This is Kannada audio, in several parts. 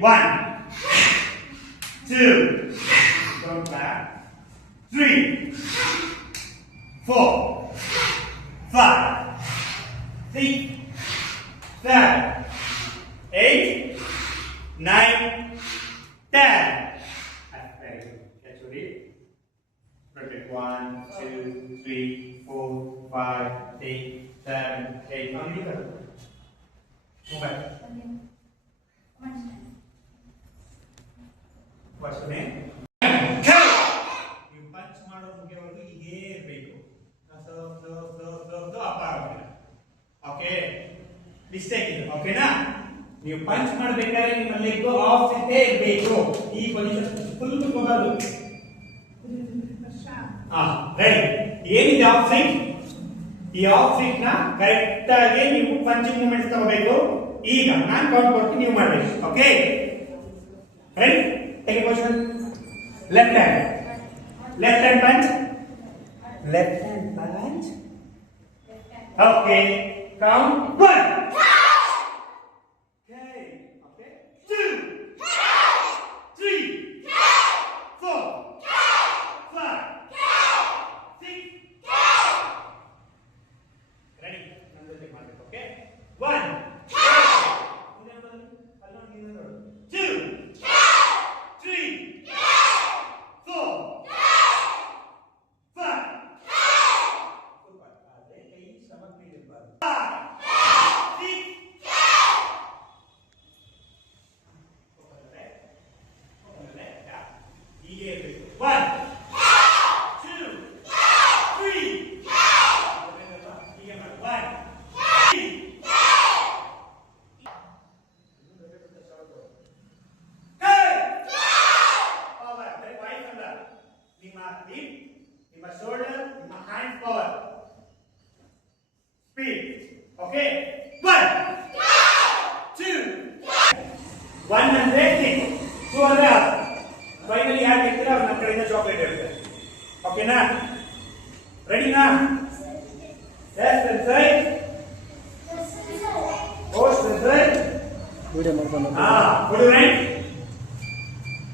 One, two, don't clap. 3, 4, 5, 6, 7, 8, 9, 10. That's very good. That's what it. Perfect. 1, 2, 3, 4, 5, 6, 7, 8. How many? Move back. What's the name? ನೀವು ಪಂಚ್ ಮಾಡೋ ಮುಗಿಯವರೆಗೂ ಹೀಗೆ ಇರಬೇಕು. ಅಪ್ಪ ಆಗಲ್ಲ. ಓಕೆ ಮಿಸ್ಟೇಕ್ ಇದೆ. ಓಕೆನಾ? ನೀವು ಪಂಚ್ ಮಾಡಬೇಕಾದ್ರೆ ನಿಮ್ಮ ಲೆಗ್ ಆಫ್ ಇದ್ದೇ ಇರಬೇಕು. ಈ ಪೊಸಿಷನ್ ಫುಲ್ ತಗೋಬಾರ್ದು. ರೆಡಿ. ಏನಿದೆ ಆಫ್ ಸೈಡ್? ಈ ಆಫ್ ಸೈಡ್ ನ ಕರೆಕ್ಟ್ ಆಗಿ ನೀವು ಪಂಚಿಂಗ್ ಮೂವ್ಮೆಂಟ್ಸ್ ತಗೋಬೇಕು. ಈಗ ನಾನು ಕೌಂಟ್ ಕೊಡ್ತೀನಿ, ನೀವು ಮಾಡಬೇಕು. Okay ready? Take A position. Left hand. Left hand punch. Left hand punch. Okay. Count 1. Okay. Okay. 2, 3, 4, 5, 6. Ready? Okay. 1, 2, 3, 4. Okay, 1, 2, 100, 200. Finally, I get it out and I'm chocolate. Okay, now, ready now? Yes, that's right. Oh, that's right. Put it right.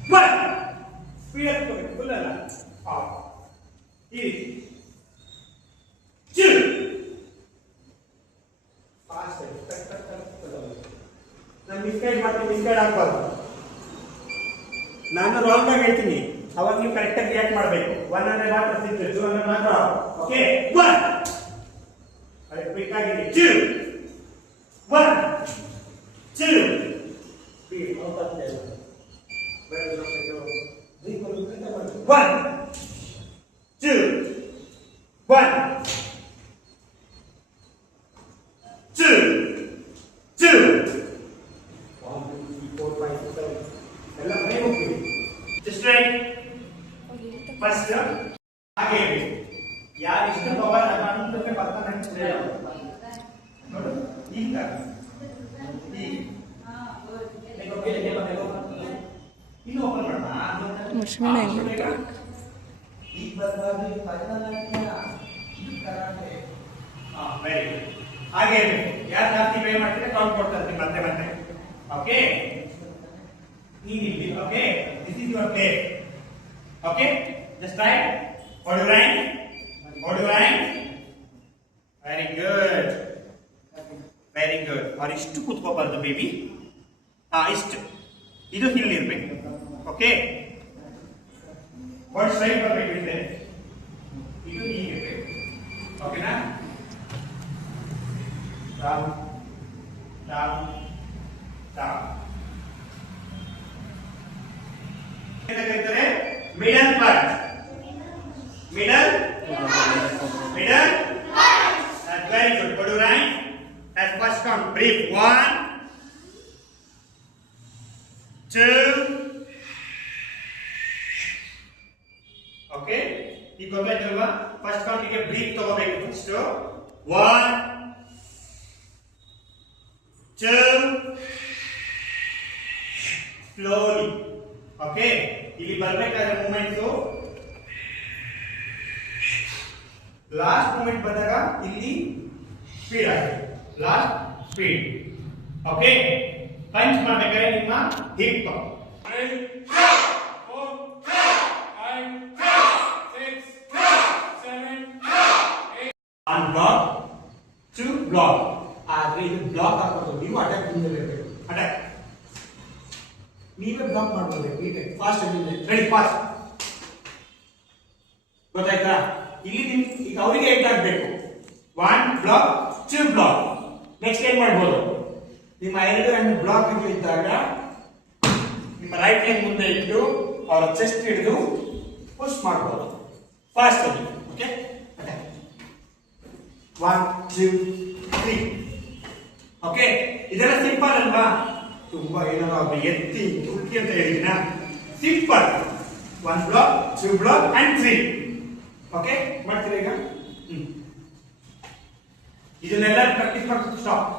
1. Speed up to it. Full off. 2. ನಾನು ಮಿಸ್ಗೈಡ್ ಮಾಡ್ತೀನಿ, ಮಿಸ್ಗೈಡ್ ಆಗ್ಬಾರ್ದು. ನಾನು ರಾಂಗ್ ಆಗಿ ಹೇಳ್ತೀನಿ, ಅವಾಗ ನೀವು ಕರೆಕ್ಟ್ ಆಗಿ ರಿಯಾಕ್ಟ್ ಮಾಡಬೇಕು. 100 ಮಾತ್ರ ಸಿಗ್ತದೆ, 200 ಮಾತ್ರ. ಓಕೆ 1. ಅದೇ ಕ್ವಿಕ್ ಆಗಿದೆ. 2, 1, 2. ಸ್ಪೀಡ್ 1, 2, 1, 2, 2. 1, 2, 3, 4, 5, 6, 7. ಎಲ್ಲ ಮನೆ ಹೋಗ್ತೀವಿ. Just right. First ಹಾಗೆ ಯಾರು ಇಷ್ಟ ಪವರ್ ಅನ್ನೋದಕ್ಕೆ ಬರ್ತಾನೆ ಅಂತ ನೋಡು. ಈಗ ಇನ್ನು ಓಪನ್ ಮಾಡೋಣ. ಮುಷ್ಮಣ ಈಗ ಬರ್ಬಾರ್ದು. Very good. ಹಾಗೆ ಯಾರು ಜಾಸ್ತಿ ಪೇ ಮಾಡ್ತೀರಾ ಕೌಂಟ್ ಕೊಡ್ತಾರೆ ಮತ್ತೆ ಮತ್ತೆ. ಓಕೆ ನೀನಿಲ್ಲಿ. Okay this is your place. Okay just right. hold your hand. Very good. Very good. ಅವ್ರು ಇಷ್ಟು ಕೂತ್ಕೋಬಾರ್ದು ಬೇಬಿ. ಇಷ್ಟು ಇದು ಹಿಲ್ ಇರ್ಬೇಕು. ಓಕೆ ಬಾಡಿ ಸ್ಟ್ರೈಟ್ ಬರಬೇಕು. ಇದೆ ಇದು ಹೀಗಿರ್ಬೇಕು. ಓಕೆನಾ? down, down, down. Middle part. Middle. That's very good. Go to right. As first count. Breathe. 1, 2. Okay. You go back to first count. You get breathe. Go back first. 1, 2. Slowly. Okay. ಇಲ್ಲಿ ಬರಬೇಕಾದ್ರೆ ಮೂಮೆಂಟ್ ಲಾಸ್ಟ್ ಮೂಮೆಂಟ್ ಬಂದಾಗ ಇಲ್ಲಿ ಸ್ಪೀಡ್ ಆಗುತ್ತೆ. Last speed. ಓಕೆ ಪಂಚ್ ಮಾಡಬೇಕಾದ್ರೆ ನಿಮ್ಮ ಹಿಪ್ 1 block 2 block ಆದ್ರೆ ಇದು ಬ್ಲಾಕ್ ಹಾಕೋದು ನೀವು ಅಟ್ಯಾಕ್ ಮುಂದಿರಬೇಕು ಅಟ್ಯಾಕ್ ನೀವೇ ಬ್ಲಾಕ್ ಮಾಡಬೇಕು ಈಗ ಫಾಸ್ಟ್ ರೆಡಿ ಫಾಸ್ಟ್ ಗೊತ್ತಾಯ್ತಾ ಇಲ್ಲಿ ನಿಮ್ಗೆ ಈಗ ಅವರಿಗೆ ಎಂಟ್ ಆಗಬೇಕು 1 ಬ್ಲಾಕ್ 2 ಬ್ಲಾಕ್ ನೆಕ್ಸ್ಟ್ ಏನ್ ಮಾಡಬಹುದು ನಿಮ್ಮ ಎರಡು ಹ್ಯಾಂಡ್ ಬ್ಲಾಕ್ ಇದ್ದಾಗ ನಿಮ್ಮ ರೈಟ್ ಹ್ಯಾಂಡ್ ಮುಂದೆ ಇಟ್ಟು ಅವರ ಚೆಸ್ಟ್ ಹಿಡಿದು ಪುಷ್ ಮಾಡಬಹುದು ಫಾಸ್ಟ್ ಆಗಿ ಓಕೆ 1 2 3 ಓಕೆ ಇದೆಲ್ಲ ಸಿಂಪಲ್ ಅಲ್ವಾ ತುಂಬಾ ಏನೋ ಎತ್ತಿ ಹುಡುಕಿ ಅಂತ ಹೇಳಿದಿನ simple 1 block 2 block and 3 okay ಮಾಡ್ತೀರಾ ಈಗ ಇದನ್ನೆಲ್ಲ ಪ್ರಾಕ್ಟೀಸ್ ಮಾಡ್ಕೊಂಡು ಸ್ಟಾಪ್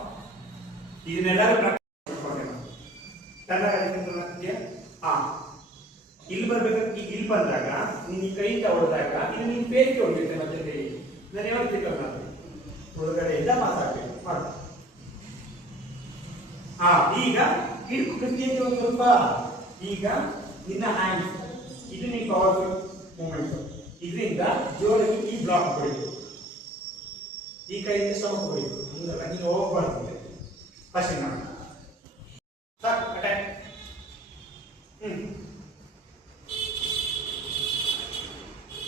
ಇದನ್ನೆಲ್ಲರೂ ಪ್ರಾಕ್ಟೀಸ್ ಇಲ್ಲಿ ಬರ್ಬೇಕು ಈಗ ಇಲ್ಲಿ ಬಂದಾಗ ನೀನು ಈ ಕೈಯಿಂದ ಹೊಡೆದಾಗ ಇದು ನೀನು ಪೇಜ್ಗೆ ಹೊಡ್ಬೇಕು ಮತ್ತೆ ಕೈ ನಾನು ಯಾವಾಗ ಪಿಕಪ್ ಮಾಡ್ತೀನಿ ಒಳಗಡೆಯಿಂದ ಮಾತಾಡ್ಬೇಕು ಮಾಡು ಈಗ ಹಿಡ್ಕು ಪ್ರತಿಯೊಂದು ಒಂದು ಸ್ವಲ್ಪ ಈಗ ನಿನ್ನ ಹ್ಯಾಂಡ್ ಇದು ನೀನು ಪವರ್ಫುಲ್ ಮೂಮೆಂಟ್ ಇದರಿಂದ ಜೋರಾಗಿ ಈ ಬ್ಲಾಕ್ ಹೊಡಿಬೇಕು ಈ ಕೈಯಿಂದ ಸ್ಟಮಕ್ ಹೊಡಿಬೇಕು ಹಂಗಲ್ಲ ನೀನು ಹೋಗ್ಬಾರ್ದು ಫಸ್ಟ್ ಮಾಡಿ ಸಾಕು ಅಟ್ಯಾಕ್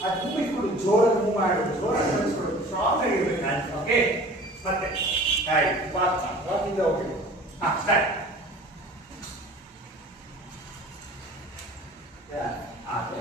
ಅದು ಮೂಮೆಂಟ್ ಕೊಡು ಜೋರಾಗಿ ಮೂವ್ ಮಾಡು ಜೋರಾಗಿ ಕಳಿಸ್ಕೊಡು ಸ್ಟ್ರಾಂಗ್ ಆಗಿರ್ಬೇಕು ಓಕೆ ಮತ್ತೆ ರೈಟ್ ವಾಕಿಂದ ಹೋಗ್ಬೇಕು ಸ್ಟಾರ್ಟ್ ಆದ್ರೆ